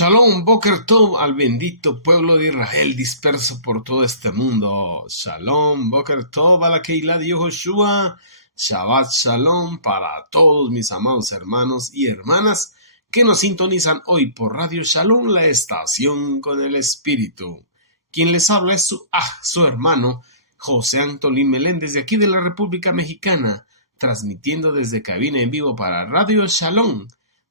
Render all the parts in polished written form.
Shalom, Boker Tov al bendito pueblo de Israel disperso por todo este mundo. Shalom, Boker Tov a la Keilah de Yehoshua. Shabbat Shalom para todos mis amados hermanos y hermanas que nos sintonizan hoy por Radio Shalom, la estación con el espíritu. Quien les habla es su hermano José Antolín Meléndez de aquí de la República Mexicana, transmitiendo desde cabina en vivo para Radio Shalom,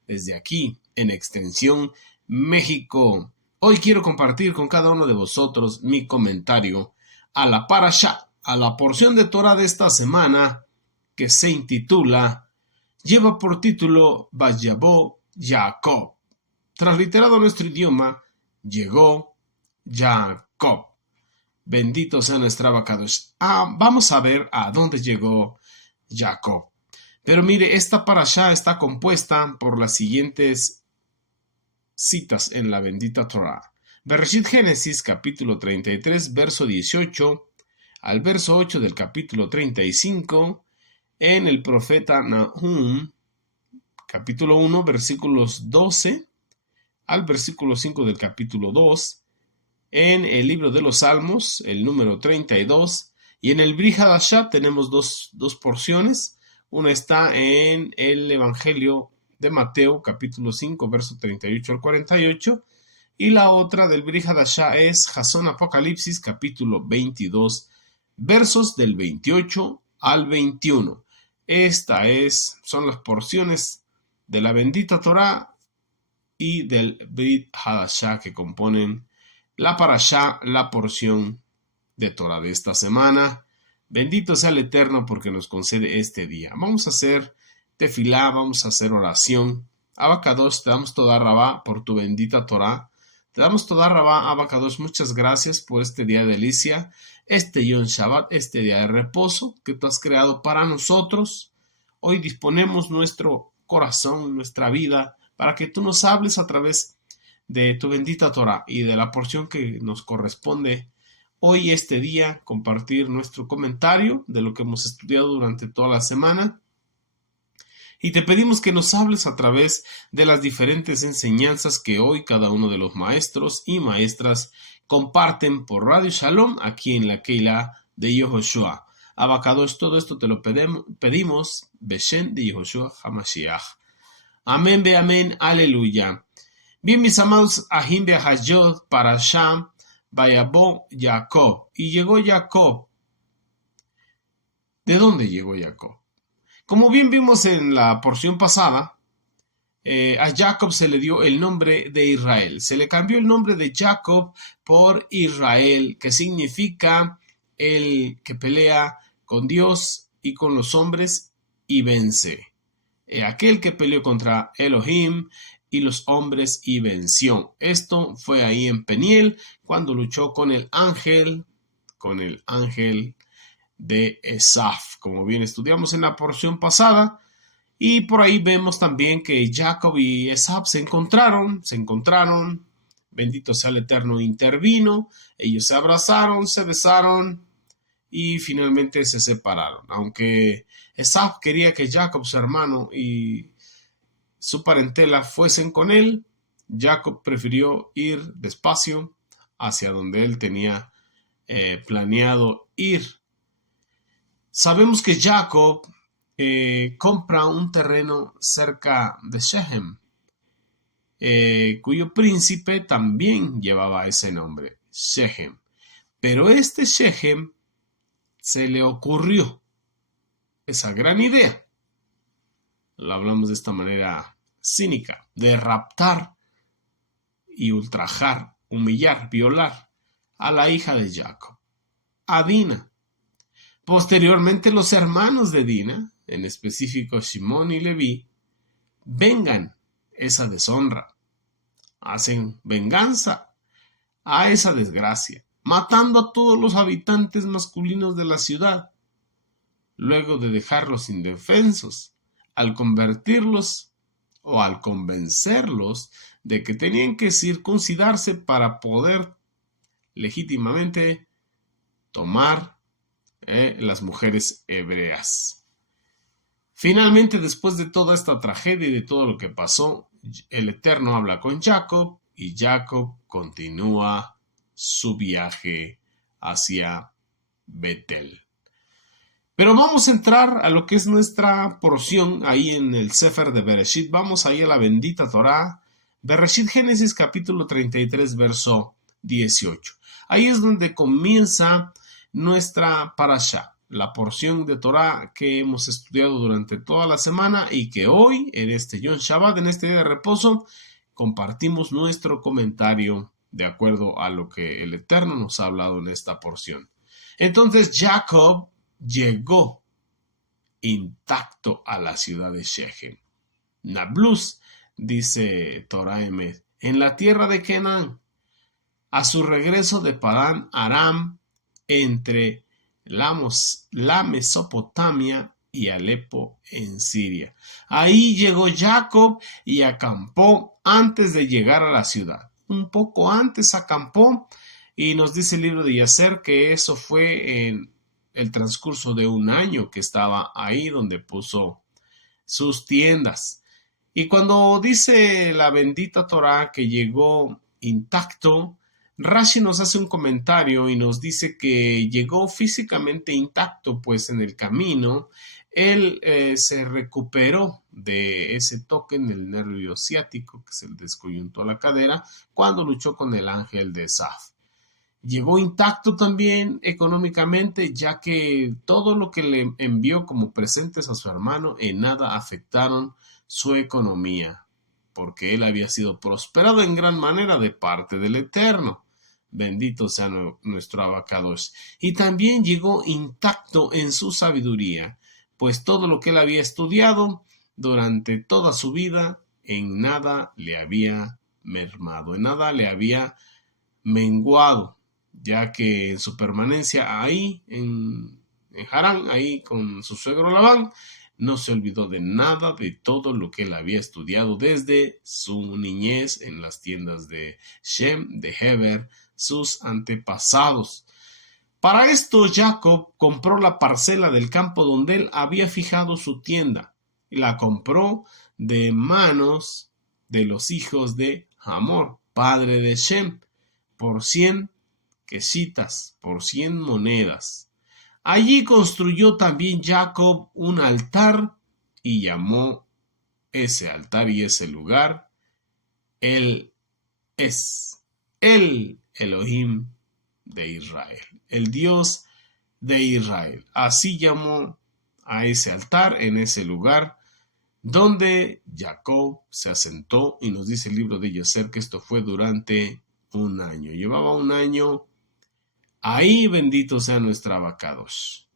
desde aquí en extensión México. Hoy quiero compartir con cada uno de vosotros mi comentario a la parashá, a la porción de Torah de esta semana que se intitula, lleva por título Vayabó Jacob. Transliterado a nuestro idioma, llegó Jacob. Bendito sea nuestra Abacadosh. Vamos a ver a dónde llegó Jacob. Pero mire, esta parashá está compuesta por las siguientes citas en la bendita Torah. Bereshit Génesis, capítulo 33, verso 18, al verso 8 del capítulo 35, en el profeta Nahum, capítulo 1, versículos 12 al versículo 5 del capítulo 2, en el libro de los Salmos, el número 32, y en el Brit Hadashah tenemos dos porciones. Una está en el Evangelio de Mateo, capítulo 5, verso 38 al 48, y la otra del Brit Hadashah es Jasón Apocalipsis, capítulo 22, versos del 28 al 21. Son las porciones de la bendita Torah y del Brit Hadashah que componen la parashá, la porción de Torah de esta semana. Bendito sea el Eterno porque nos concede este día. Vamos a hacer tefilá, vamos a hacer oración. Abacadosh, te damos toda rabá por tu bendita Torah. Te damos toda rabá, Abacadosh, muchas gracias por este día de delicia, este Yom Shabbat, este día de reposo que tú has creado para nosotros. Hoy disponemos nuestro corazón, nuestra vida, para que tú nos hables a través de tu bendita Torah y de la porción que nos corresponde hoy, este día, compartir nuestro comentario de lo que hemos estudiado durante toda la semana. Y te pedimos que nos hables a través de las diferentes enseñanzas que hoy cada uno de los maestros y maestras comparten por Radio Shalom aquí en la Keilah de Yehoshua. Abacadosh, todo esto te lo pedimos, Beshem de Yehoshua HaMashiach. Amén, be amén, aleluya. Bien, mis amados, Ahim be Hayod, Parashá, Vayabó Jacob. Y llegó Jacob. ¿De dónde llegó Jacob? Como bien vimos en la porción pasada, a Jacob se le dio el nombre de Israel. Se le cambió el nombre de Jacob por Israel, que significa el que pelea con Dios y con los hombres y vence. Aquel que peleó contra Elohim y los hombres y venció. Esto fue ahí en Peniel, cuando luchó con el ángel de Esaf, como bien estudiamos en la porción pasada. Y por ahí vemos también que Jacob y Esaf se encontraron, bendito sea el Eterno, intervino, ellos se abrazaron, se besaron y finalmente se separaron. Aunque Esaf quería que Jacob, su hermano, y su parentela fuesen con él, Jacob prefirió ir despacio hacia donde él tenía planeado ir. Sabemos que Jacob compra un terreno cerca de Shechem, cuyo príncipe también llevaba ese nombre, Shechem. Pero este Shechem se le ocurrió esa gran idea, lo hablamos de esta manera cínica, de raptar y ultrajar, humillar, violar a la hija de Jacob, a Dina. Posteriormente los hermanos de Dina, en específico Shimón y Leví, vengan esa deshonra, hacen venganza a esa desgracia, matando a todos los habitantes masculinos de la ciudad, luego de dejarlos indefensos, al convertirlos o al convencerlos de que tenían que circuncidarse para poder legítimamente tomar las mujeres hebreas. Finalmente, después de toda esta tragedia y de todo lo que pasó, el Eterno habla con Jacob y Jacob continúa su viaje hacia Betel. Pero vamos a entrar a lo que es nuestra porción ahí en el Sefer de Bereshit. Vamos ahí a la bendita Torá. Bereshit, Génesis capítulo 33, verso 18. Ahí es donde comienza nuestra parashá, la porción de Torá que hemos estudiado durante toda la semana y que hoy, en este Yom Shabbat, en este día de reposo, compartimos nuestro comentario de acuerdo a lo que el Eterno nos ha hablado en esta porción. Entonces Jacob llegó intacto a la ciudad de Shechem. Nablus, dice Torah Emet, en la tierra de Canaán, a su regreso de Padán Aram, entre la Mesopotamia y Alepo en Siria. Ahí llegó Jacob y acampó antes de llegar a la ciudad. Un poco antes acampó y nos dice el libro de Yacer que eso fue en el transcurso de un año que estaba ahí donde puso sus tiendas. Y cuando dice la bendita Torá que llegó intacto, Rashi nos hace un comentario y nos dice que llegó físicamente intacto, pues en el camino él se recuperó de ese toque en el nervio ciático que se le descoyuntó la cadera cuando luchó con el ángel de Saf. Llegó intacto también económicamente, ya que todo lo que le envió como presentes a su hermano en nada afectaron su economía, porque él había sido prosperado en gran manera de parte del Eterno. Bendito sea nuestro Abacados. Y también llegó intacto en su sabiduría, pues todo lo que él había estudiado durante toda su vida en nada le había mermado, en nada le había menguado, ya que en su permanencia ahí en Harán, ahí con su suegro Labán, no se olvidó de nada de todo lo que él había estudiado desde su niñez en las tiendas de Shem, de Heber, sus antepasados. Para esto Jacob compró la parcela del campo donde él había fijado su tienda y la compró de manos de los hijos de Hamor, padre de Shem, por 100 quesitas, por 100 monedas. Allí construyó también Jacob un altar y llamó ese altar y ese lugar el Elohim de Israel, el Dios de Israel. Así llamó a ese altar en ese lugar donde Jacob se asentó, y nos dice el libro de Yacer que esto fue durante un año. Llevaba un año ahí, bendito sea nuestro Abacados.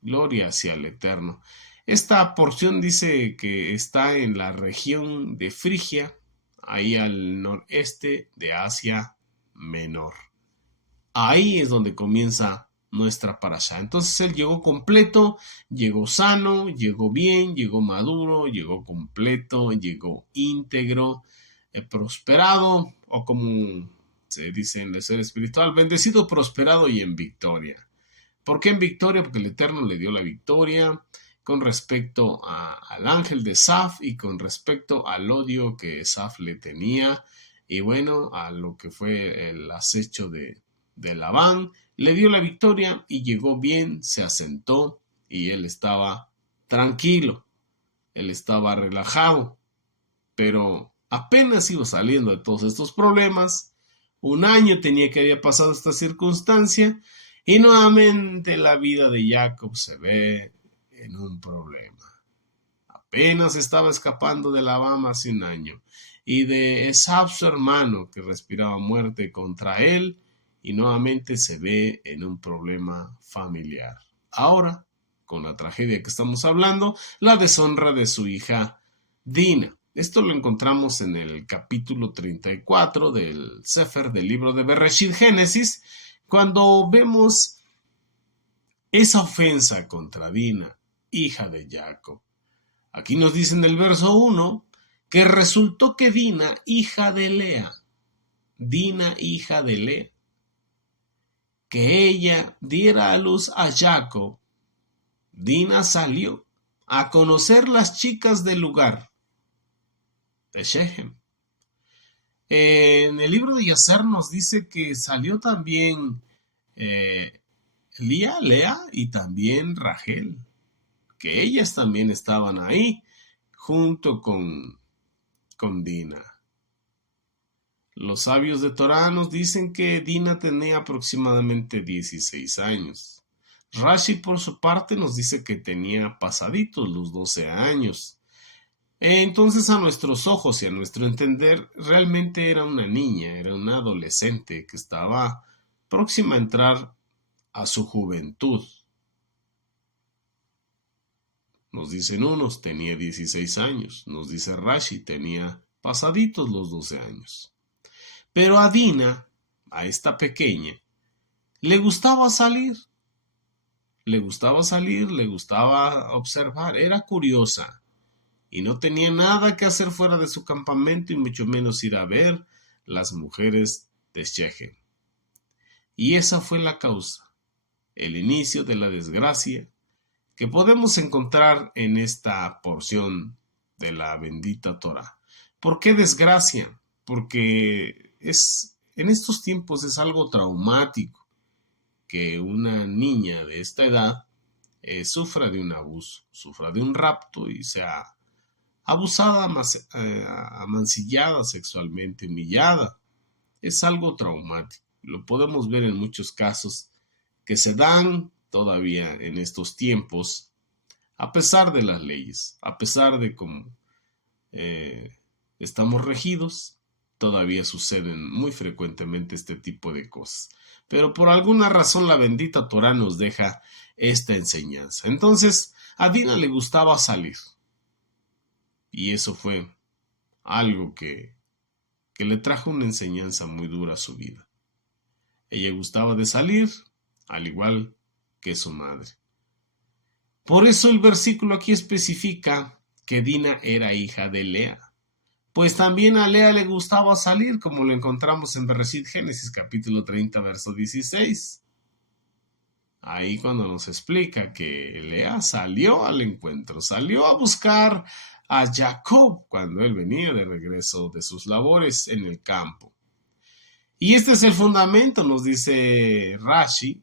Gloria hacia el Eterno. Esta porción dice que está en la región de Frigia, ahí al noreste de Asia Menor. Ahí es donde comienza nuestra parashá. Entonces él llegó completo, llegó sano, llegó bien, llegó maduro, llegó completo, llegó íntegro, prosperado, o como se dice en el ser espiritual, bendecido, prosperado y en victoria. ¿Por qué en victoria? Porque el Eterno le dio la victoria con respecto al ángel de Saf y con respecto al odio que Saf le tenía, y bueno, a lo que fue el acecho de Labán. Le dio la victoria y llegó bien, se asentó y él estaba tranquilo, él estaba relajado, pero apenas iba saliendo de todos estos problemas. Un año tenía que había pasado esta circunstancia y nuevamente la vida de Jacob se ve en un problema. Apenas estaba escapando de Labán hace un año y de Esab, su hermano, que respiraba muerte contra él, y nuevamente se ve en un problema familiar. Ahora, con la tragedia que estamos hablando, la deshonra de su hija Dina. Esto lo encontramos en el capítulo 34 del Sefer del libro de Bereshit, Génesis, cuando vemos esa ofensa contra Dina, hija de Jacob. Aquí nos dice en el verso 1 que resultó que Dina, hija de Lea, que ella diera a luz a Jacob. Dina salió a conocer las chicas del lugar de Shechem. En el libro de Yacer nos dice que salió también eh, Lea y también Rachel, que ellas también estaban ahí junto con Dina. Los sabios de Torá nos dicen que Dina tenía aproximadamente 16 años. Rashi, por su parte, nos dice que tenía pasaditos los 12 años. Entonces, a nuestros ojos y a nuestro entender, realmente era una niña, era una adolescente que estaba próxima a entrar a su juventud. Nos dicen unos, tenía 16 años. Nos dice Rashi, tenía pasaditos los 12 años. Pero a Dina, a esta pequeña, le gustaba salir. Le gustaba salir, le gustaba observar, era curiosa y no tenía nada que hacer fuera de su campamento y mucho menos ir a ver las mujeres de Shechem. Y esa fue la causa, el inicio de la desgracia que podemos encontrar en esta porción de la bendita Torah. ¿Por qué desgracia? Porque en estos tiempos es algo traumático que una niña de esta edad sufra de un abuso, sufra de un rapto y sea abusada, amancillada sexualmente, humillada. Es algo traumático. Lo podemos ver en muchos casos que se dan todavía en estos tiempos, a pesar de las leyes, a pesar de cómo estamos regidos, todavía suceden muy frecuentemente este tipo de cosas. Pero por alguna razón la bendita Torah nos deja esta enseñanza. Entonces, a Dina le gustaba salir. Y eso fue algo que le trajo una enseñanza muy dura a su vida. Ella gustaba de salir, al igual que su madre. Por eso el versículo aquí especifica que Dina era hija de Lea. Pues también a Lea le gustaba salir, como lo encontramos en Bereshit Génesis capítulo 30, verso 16. Ahí cuando nos explica que Lea salió al encuentro, salió a buscar a Jacob cuando él venía de regreso de sus labores en el campo. Y este es el fundamento, nos dice Rashi,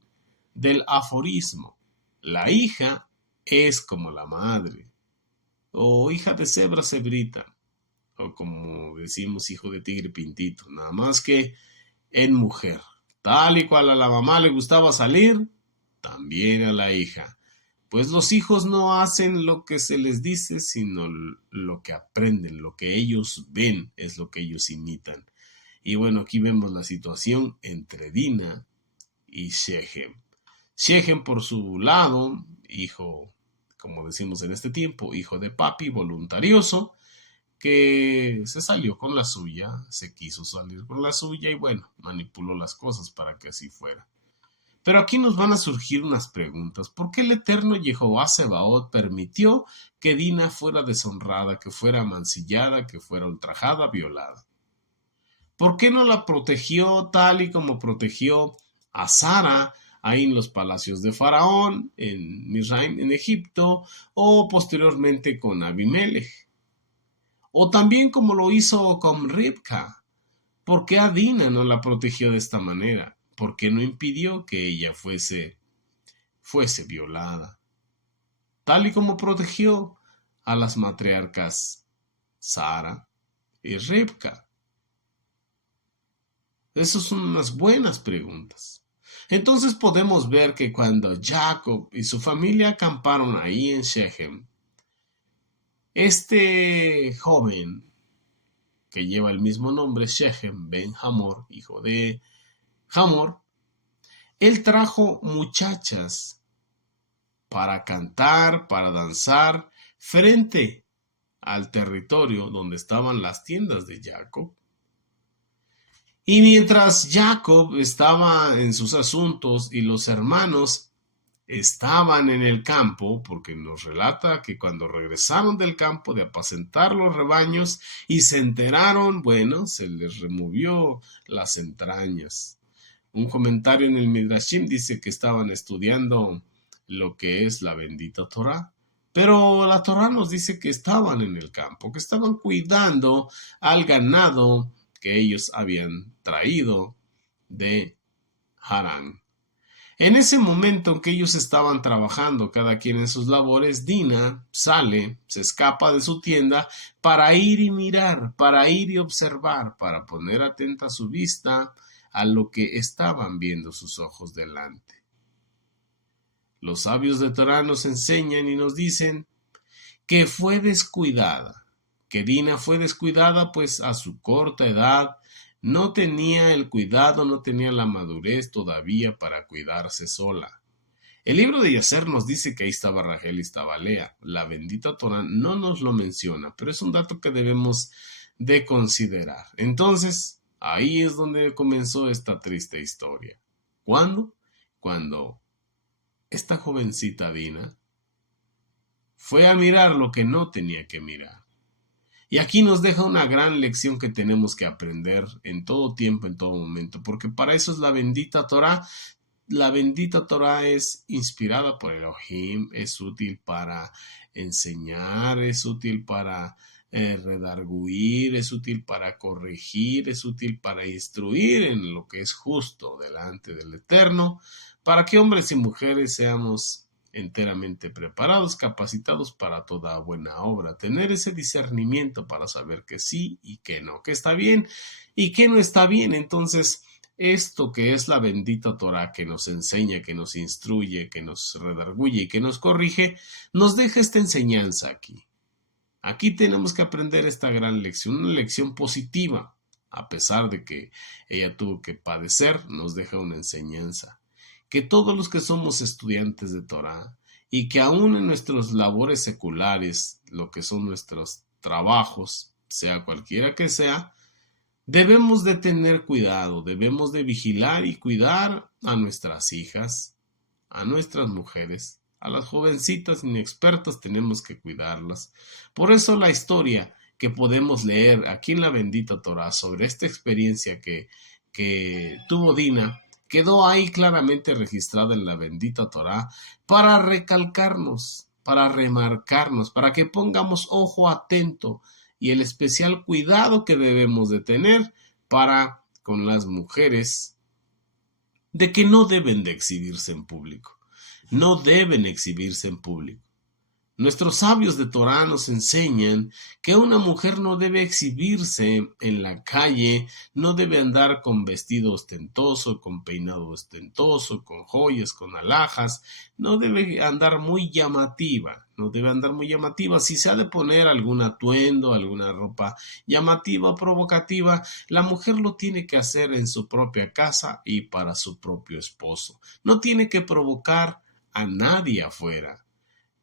del aforismo. La hija es como la madre, o hija de cebra cebrita, o como decimos, hijo de tigre pintito, nada más que en mujer. Tal y cual a la mamá le gustaba salir, también a la hija. Pues los hijos no hacen lo que se les dice, sino lo que aprenden, lo que ellos ven es lo que ellos imitan. Y bueno, aquí vemos la situación entre Dina y Shechem. Shechem por su lado, hijo, como decimos en este tiempo, hijo de papi, voluntarioso, que se salió con la suya, se quiso salir con la suya y bueno, manipuló las cosas para que así fuera. Pero aquí nos van a surgir unas preguntas. ¿Por qué el eterno Jehová Sebaot permitió que Dina fuera deshonrada, que fuera mancillada, que fuera ultrajada, violada? ¿Por qué no la protegió tal y como protegió a Sara ahí en los palacios de Faraón, en Misraim, en Egipto, o posteriormente con Abimelech? O también como lo hizo con Ribka. ¿Por qué a Dina no la protegió de esta manera? ¿Por qué no impidió que ella fuese violada? Tal y como protegió a las matriarcas Sara y Ribka. Esas son unas buenas preguntas. Entonces podemos ver que cuando Jacob y su familia acamparon ahí en Shechem, este joven que lleva el mismo nombre, Shechem ben Hamor, hijo de Hamor, él trajo muchachas para cantar, para danzar frente al territorio donde estaban las tiendas de Jacob. Y mientras Jacob estaba en sus asuntos y los hermanos estaban en el campo, porque nos relata que cuando regresaron del campo de apacentar los rebaños y se enteraron, bueno, se les removió las entrañas. Un comentario en el Midrashim dice que estaban estudiando lo que es la bendita Torah, pero la Torah nos dice que estaban en el campo, que estaban cuidando al ganado que ellos habían traído de Harán. En ese momento en que ellos estaban trabajando, cada quien en sus labores, Dina sale, se escapa de su tienda para ir y mirar, para ir y observar, para poner atenta su vista a lo que estaban viendo sus ojos delante. Los sabios de Torá nos enseñan y nos dicen que fue descuidada, que Dina fue descuidada, pues a su corta edad no tenía el cuidado, no tenía la madurez todavía para cuidarse sola. El libro de Yacer nos dice que ahí estaba Rachel y estaba Lea. La bendita Torá no nos lo menciona, pero es un dato que debemos de considerar. Entonces, ahí es donde comenzó esta triste historia. ¿Cuándo? Cuando esta jovencita Dina fue a mirar lo que no tenía que mirar. Y aquí nos deja una gran lección que tenemos que aprender en todo tiempo, en todo momento, porque para eso es la bendita Torá. La bendita Torá es inspirada por Elohim, es útil para enseñar, es útil para redarguir, es útil para corregir, es útil para instruir en lo que es justo delante del Eterno, para que hombres y mujeres seamos enteramente preparados, capacitados para toda buena obra, tener ese discernimiento para saber que sí y que no, que está bien y que no está bien. Entonces, esto que es la bendita Torá, que nos enseña, que nos instruye, que nos redarguye y que nos corrige, nos deja esta enseñanza aquí. Aquí tenemos que aprender esta gran lección, una lección positiva. A pesar de que ella tuvo que padecer, nos deja una enseñanza. Que todos los que somos estudiantes de Torá y que aún en nuestras labores seculares, lo que son nuestros trabajos, sea cualquiera que sea, debemos de tener cuidado, debemos de vigilar y cuidar a nuestras hijas, a nuestras mujeres, a las jovencitas inexpertas tenemos que cuidarlas. Por eso la historia que podemos leer aquí en la bendita Torá sobre esta experiencia que tuvo Dina, quedó ahí claramente registrada en la bendita Torá para recalcarnos, para remarcarnos, para que pongamos ojo atento y el especial cuidado que debemos de tener para con las mujeres, de que no deben de exhibirse en público, no deben exhibirse en público. Nuestros sabios de Torá nos enseñan que una mujer no debe exhibirse en la calle, no debe andar con vestido ostentoso, con peinado ostentoso, con joyas, con alhajas, no debe andar muy llamativa, no debe andar muy llamativa. Si se ha de poner algún atuendo, alguna ropa llamativa o provocativa, la mujer lo tiene que hacer en su propia casa y para su propio esposo. No tiene que provocar a nadie afuera,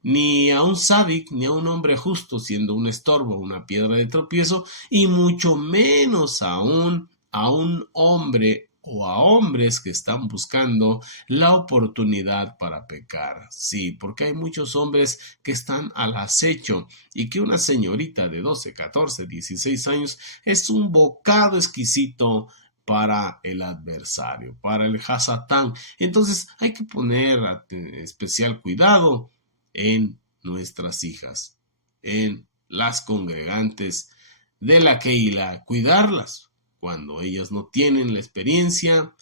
ni a un sádic, ni a un hombre justo siendo un estorbo, una piedra de tropiezo, y mucho menos aún a un hombre o a hombres que están buscando la oportunidad para pecar. Sí, porque hay muchos hombres que están al acecho y que una señorita de 12, 14, 16 años es un bocado exquisito para el adversario, para el Hasatán. Entonces hay que poner especial cuidado en nuestras hijas, en las congregantes de la Keilah, cuidarlas cuando ellas no tienen la experiencia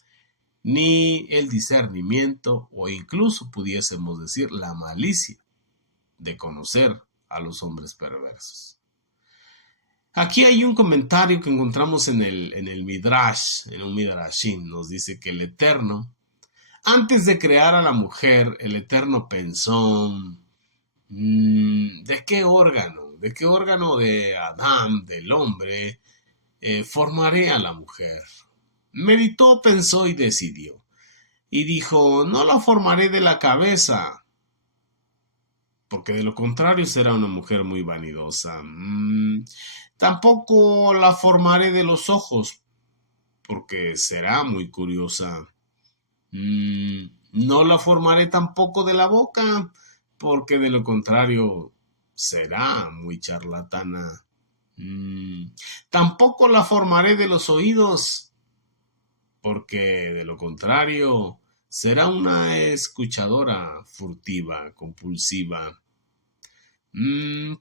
ni el discernimiento o incluso pudiésemos decir la malicia de conocer a los hombres perversos. Aquí hay un comentario que encontramos en el Midrash, en un Midrashim, nos dice que el Eterno, antes de crear a la mujer, el Eterno pensó, ¿de qué órgano? ¿De qué órgano de Adán, del hombre, formaré a la mujer? Meditó, pensó y decidió. Y dijo, no la formaré de la cabeza, porque de lo contrario será una mujer muy vanidosa. Tampoco la formaré de los ojos, porque será muy curiosa. No la formaré tampoco de la boca, porque de lo contrario será muy charlatana. Tampoco la formaré de los oídos, porque de lo contrario será una escuchadora furtiva, compulsiva.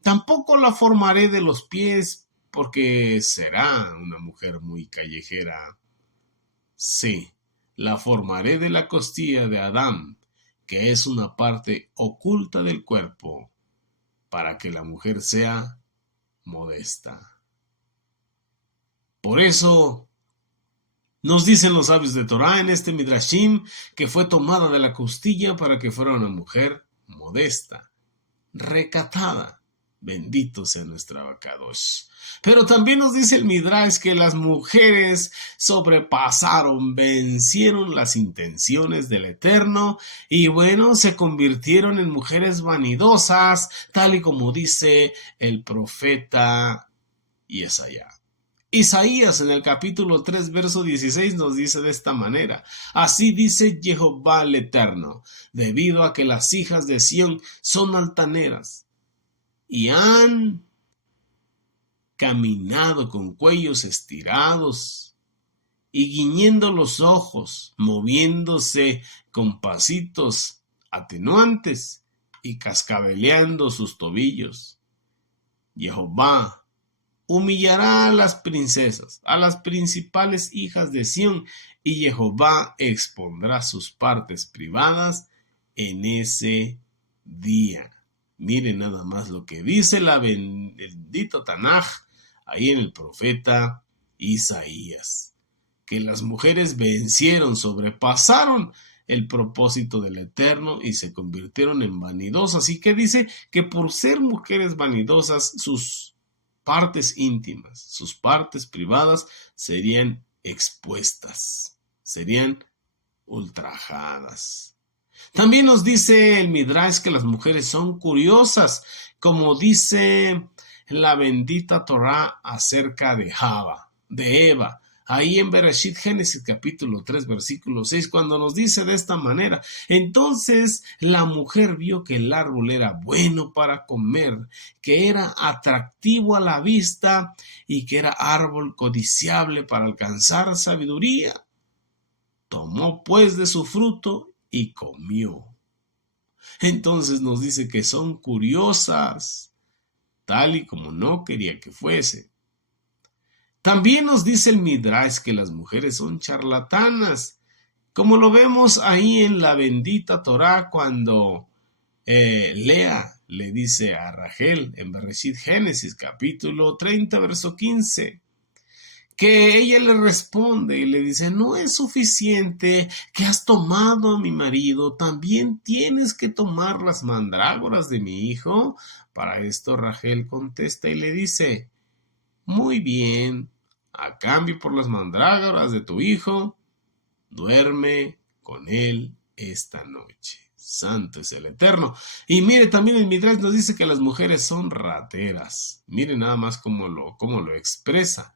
Tampoco la formaré de los pies, porque será una mujer muy callejera. Sí, la formaré de la costilla de Adán, que es una parte oculta del cuerpo, para que la mujer sea modesta. Por eso nos dicen los sabios de Torá en este Midrashim que fue tomada de la costilla para que fuera una mujer modesta, recatada. Bendito sea nuestro Abacadosh. Pero también nos dice el Midrash que las mujeres sobrepasaron, vencieron las intenciones del Eterno y bueno, se convirtieron en mujeres vanidosas, tal y como dice el profeta Isaías. Isaías en el capítulo 3, verso 16 nos dice de esta manera: así dice Jehová el Eterno, debido a que las hijas de Sión son altaneras y han caminado con cuellos estirados y guiñendo los ojos, moviéndose con pasitos atenuantes y cascabeleando sus tobillos. Jehová humillará a las princesas, a las principales hijas de Sión, y Jehová expondrá sus partes privadas en ese día. Miren nada más lo que dice el bendito Tanaj ahí en el profeta Isaías, que las mujeres vencieron, sobrepasaron el propósito del Eterno y se convirtieron en vanidosas. Y que dice que por ser mujeres vanidosas, sus partes íntimas, sus partes privadas serían expuestas, serían ultrajadas. También nos dice el Midrash que las mujeres son curiosas, como dice la bendita Torá acerca de Eva, ahí en Bereshit, Génesis capítulo 3, versículo 6, cuando nos dice de esta manera: entonces la mujer vio que el árbol era bueno para comer, que era atractivo a la vista y que era árbol codiciable para alcanzar sabiduría. Tomó pues de su fruto y comió. Entonces nos dice que son curiosas, tal y como no quería que fuese. También nos dice el Midrash que las mujeres son charlatanas, como lo vemos ahí en la bendita Torá cuando Lea le dice a Rachel en Bereshit Génesis capítulo 30 verso 15, que ella le responde y le dice: no es suficiente que has tomado a mi marido, también tienes que tomar las mandrágoras de mi hijo. Para esto Rachel contesta y le dice: muy bien, a cambio por las mandrágoras de tu hijo, duerme con él esta noche. Santo es el Eterno. Y mire, también el Midrash nos dice que las mujeres son rateras. Mire nada más cómo lo expresa.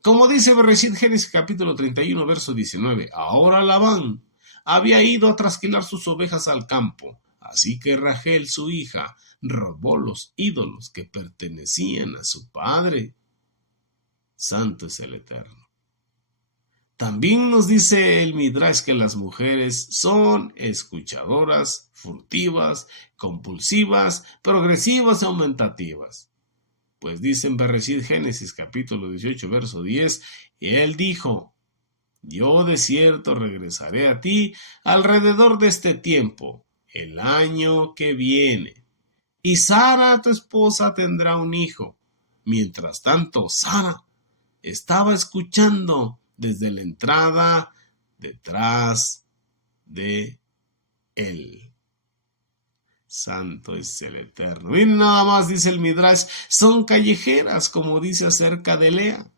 Como dice Bereshit Génesis capítulo 31, verso 19, ahora Labán había ido a trasquilar sus ovejas al campo, así que Rachel, su hija, robó los ídolos que pertenecían a su padre. Santo es el Eterno. También nos dice el Midrash que las mujeres son escuchadoras, furtivas, compulsivas, progresivas y aumentativas. Pues dice en Bereshit Génesis capítulo 18 verso 10, y él dijo: yo de cierto regresaré a ti alrededor de este tiempo, el año que viene, y Sara tu esposa tendrá un hijo. Mientras tanto, Sara estaba escuchando desde la entrada detrás de él. Santo es el Eterno. Miren nada más, dice el Midrash, son callejeras, como dice acerca de Lea.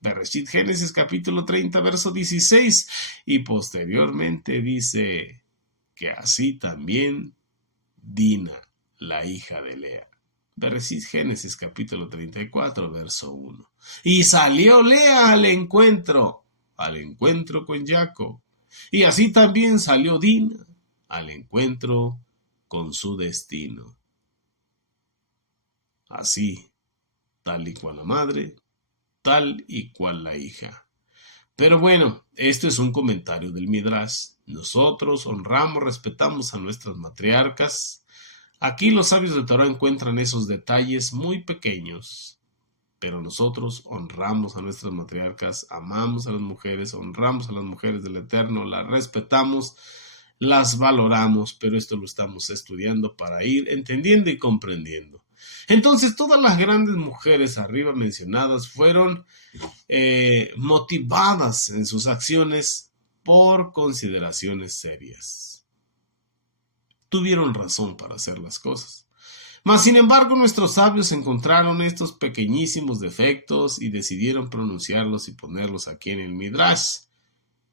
Bereshit Génesis capítulo 30 verso 16, y posteriormente dice que así también Dina, la hija de Lea. Bereshit Génesis capítulo 34 verso 1. Y salió Lea al encuentro con Jacob, y así también salió Dina al encuentro con su destino. Así, tal y cual la madre, tal y cual la hija. Pero bueno, esto es un comentario del Midrash. Nosotros honramos, respetamos a nuestras matriarcas. Aquí los sabios de Torá encuentran esos detalles muy pequeños Pero nosotros honramos a nuestras matriarcas, amamos a las mujeres, honramos a las mujeres del Eterno, las respetamos, las valoramos, pero esto lo estamos estudiando para ir entendiendo y comprendiendo. Entonces, todas las grandes mujeres arriba mencionadas fueron motivadas en sus acciones por consideraciones serias. Tuvieron razón para hacer las cosas. Mas, sin embargo, nuestros sabios encontraron estos pequeñísimos defectos y decidieron pronunciarlos y ponerlos aquí en el Midrash.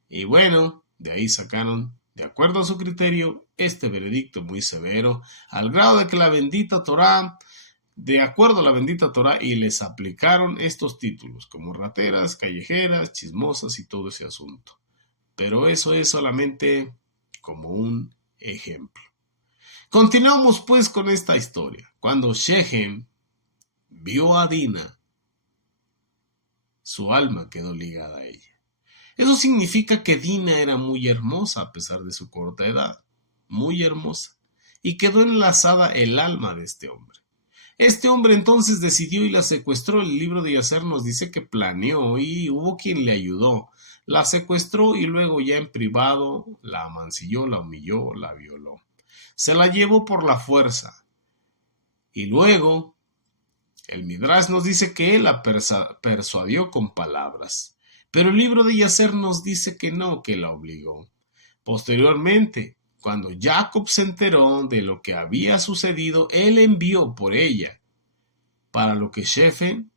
Y bueno, de ahí sacaron, de acuerdo a su criterio, este veredicto muy severo, al grado de que la bendita Torá, de acuerdo a la bendita Torá, y les aplicaron estos títulos, como rateras, callejeras, chismosas y todo ese asunto. Pero eso es solamente como un ejemplo. Continuamos pues con esta historia. Cuando Shechem vio a Dina, su alma quedó ligada a ella. Eso significa que Dina era muy hermosa a pesar de su corta edad, muy hermosa, y quedó enlazada el alma de este hombre. Este hombre entonces decidió y la secuestró. El libro de Yacer nos dice que planeó y hubo quien le ayudó. La secuestró y luego ya en privado la amancilló, la humilló, la violó. Se la llevó por la fuerza. Y luego, el Midrash nos dice que él la persuadió con palabras. Pero el libro de Yacer nos dice que no, que la obligó. Posteriormente, cuando Jacob se enteró de lo que había sucedido, él envió por ella. Para lo que Shechem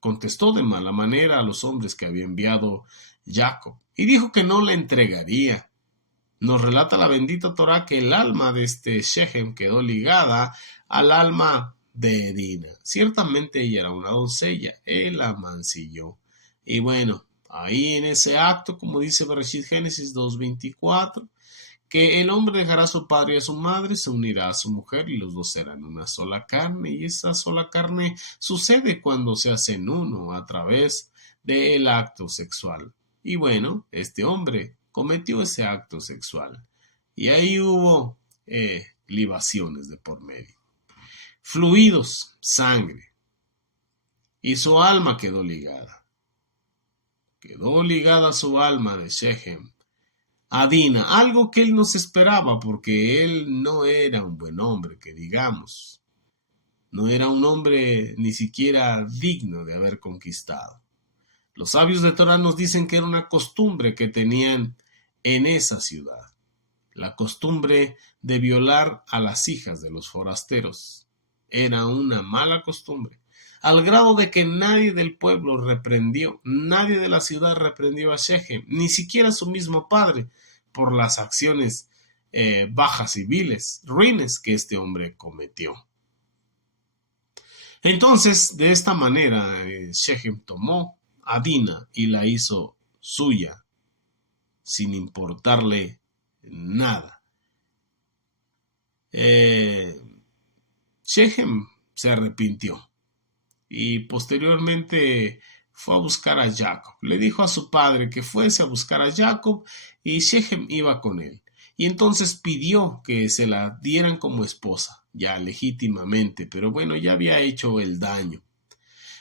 contestó de mala manera a los hombres que había enviado Jacob y dijo que no la entregaría. Nos relata la bendita Torá que el alma de este Shechem quedó ligada al alma de Dina. Ciertamente ella era una doncella, él la mancilló. Y bueno, ahí en ese acto, como dice Bereshit Génesis 2:24, que el hombre dejará a su padre y a su madre, se unirá a su mujer y los dos serán una sola carne. Y esa sola carne sucede cuando se hacen uno a través del acto sexual. Y bueno, este hombre cometió ese acto sexual. Y ahí hubo libaciones de por medio. Fluidos, sangre. Y su alma quedó ligada. Quedó ligada su alma de Shechem a Dina, algo que él no se esperaba porque él no era un buen hombre, que digamos. No era un hombre ni siquiera digno de haber conquistado. Los sabios de Torah nos dicen que era una costumbre que tenían en esa ciudad. La costumbre de violar a las hijas de los forasteros. Era una mala costumbre. Al grado de que nadie del pueblo reprendió, nadie de la ciudad reprendió a Shechem, ni siquiera su mismo padre, por las acciones bajas y viles, ruines que este hombre cometió. Entonces, de esta manera, Shechem tomó a Dina y la hizo suya, sin importarle nada. Shechem se arrepintió y posteriormente fue a buscar a Jacob. Le dijo a su padre que fuese a buscar a Jacob y Shechem iba con él. Y entonces pidió que se la dieran como esposa, ya legítimamente, pero bueno, ya había hecho el daño.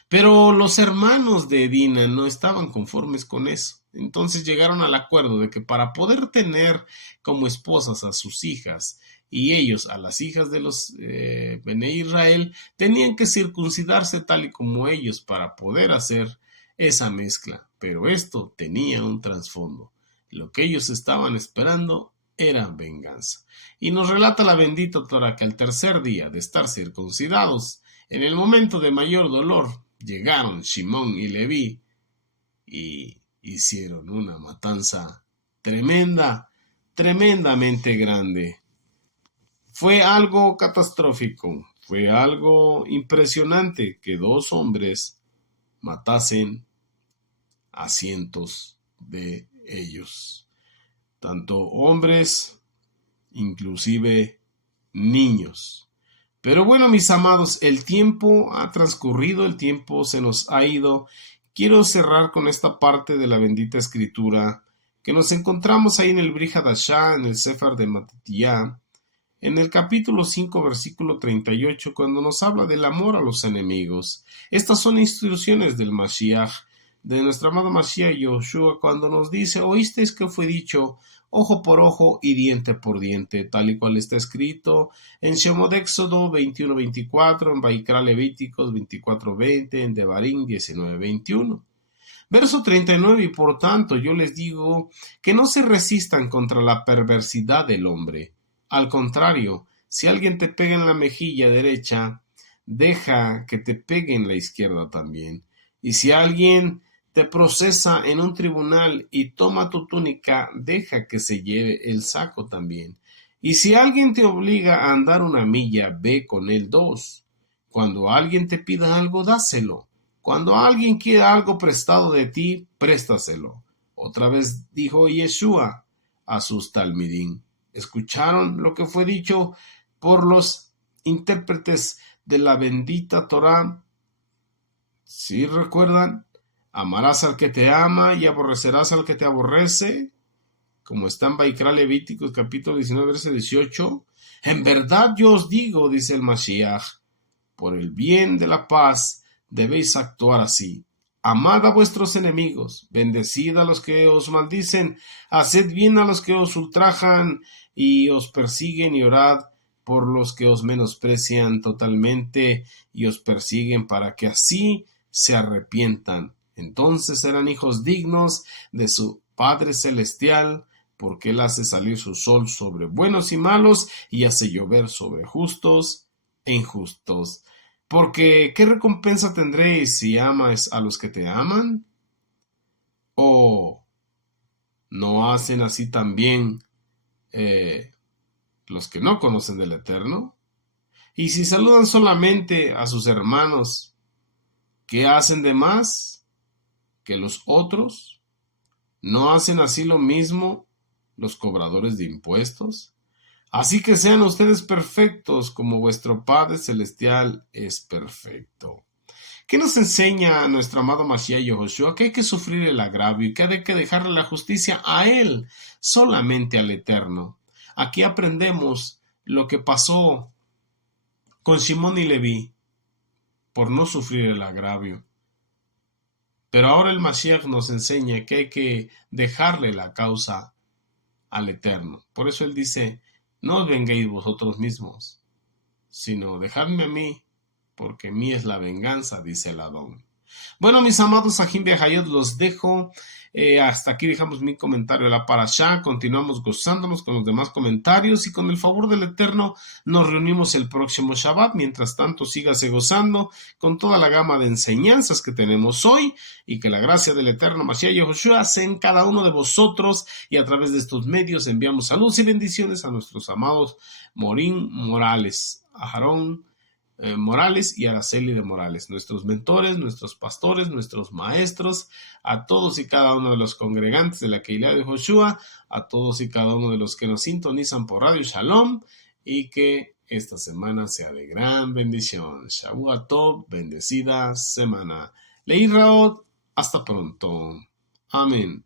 Pero los hermanos de Dina no estaban conformes con eso. Entonces llegaron al acuerdo de que para poder tener como esposas a sus hijas y ellos a las hijas de los Bene Israel, tenían que circuncidarse tal y como ellos para poder hacer esa mezcla. Pero esto tenía un trasfondo. Lo que ellos estaban esperando era venganza. Y nos relata la bendita Torah que al tercer día de estar circuncidados, en el momento de mayor dolor, llegaron Shimón y Leví y hicieron una matanza tremenda, tremendamente grande. Fue algo catastrófico, fue algo impresionante que dos hombres matasen a cientos de ellos, tanto hombres, inclusive niños. Pero bueno, mis amados, el tiempo ha transcurrido, el tiempo se nos ha ido. Quiero cerrar con esta parte de la bendita escritura que nos encontramos ahí en el Brit Hadashah, en el Sefer de Matitiyah, en el capítulo 5, versículo 38, cuando nos habla del amor a los enemigos. Estas son instrucciones del Mashiach, de nuestro amado Mashiach Yoshua, cuando nos dice: oísteis que fue dicho, ojo por ojo y diente por diente, tal y cual está escrito en Shemot Éxodo 21:24, en Vaikra Levíticos 24:20, en Devarim 19:21. Verso 39, y por tanto yo les digo que no se resistan contra la perversidad del hombre. Al contrario, si alguien te pega en la mejilla derecha, deja que te pegue en la izquierda también. Y si alguien te procesa en un tribunal y toma tu túnica, deja que se lleve el saco también. Y si alguien te obliga a andar una milla, ve con él 2. Cuando alguien te pida algo, dáselo. Cuando alguien quiera algo prestado de ti, préstaselo. Otra vez dijo Yeshua a sus talmidim. ¿Escucharon lo que fue dicho por los intérpretes de la bendita Torá? ¿Sí recuerdan? Amarás al que te ama y aborrecerás al que te aborrece, como está en Vaikra Levíticos capítulo 19, verso 18. En verdad yo os digo, dice el Mashiach, por el bien de la paz debéis actuar así. Amad a vuestros enemigos, bendecid a los que os maldicen, haced bien a los que os ultrajan y os persiguen, y orad por los que os menosprecian totalmente y os persiguen, para que así se arrepientan. Entonces serán hijos dignos de su Padre Celestial, porque Él hace salir su sol sobre buenos y malos, y hace llover sobre justos e injustos. Porque ¿qué recompensa tendréis si amas a los que te aman? ¿O no hacen así también los que no conocen del Eterno? Y si saludan solamente a sus hermanos, ¿qué hacen de más que los otros? ¿No hacen así lo mismo los cobradores de impuestos? Así que sean ustedes perfectos como vuestro Padre Celestial es perfecto. ¿Qué nos enseña nuestro amado Mashiach Yahushua? Que hay que sufrir el agravio y que hay que dejarle la justicia a Él, solamente al Eterno. Aquí aprendemos lo que pasó con Simón y Leví por no sufrir el agravio. Pero ahora el Mashiach nos enseña que hay que dejarle la causa al Eterno. Por eso Él dice: no os venguéis vosotros mismos, sino dejadme a mí, porque mí es la venganza, dice el Adón. Bueno, mis amados Ajim Behayot, los dejo. Hasta aquí dejamos mi comentario de la Parashá. Continuamos gozándonos con los demás comentarios y con el favor del Eterno nos reunimos el próximo Shabbat. Mientras tanto, sígase gozando con toda la gama de enseñanzas que tenemos hoy, y que la gracia del Eterno Mashiach Yahushua sea en cada uno de vosotros, y a través de estos medios enviamos saludos y bendiciones a nuestros amados Morín Morales, a Aarón Morales y Araceli de Morales, nuestros mentores, nuestros pastores, nuestros maestros, a todos y cada uno de los congregantes de la Keilah de Joshua, a todos y cada uno de los que nos sintonizan por Radio Shalom, y que esta semana sea de gran bendición. Shavua Tov, bendecida semana. Leí Raot, hasta pronto. Amén.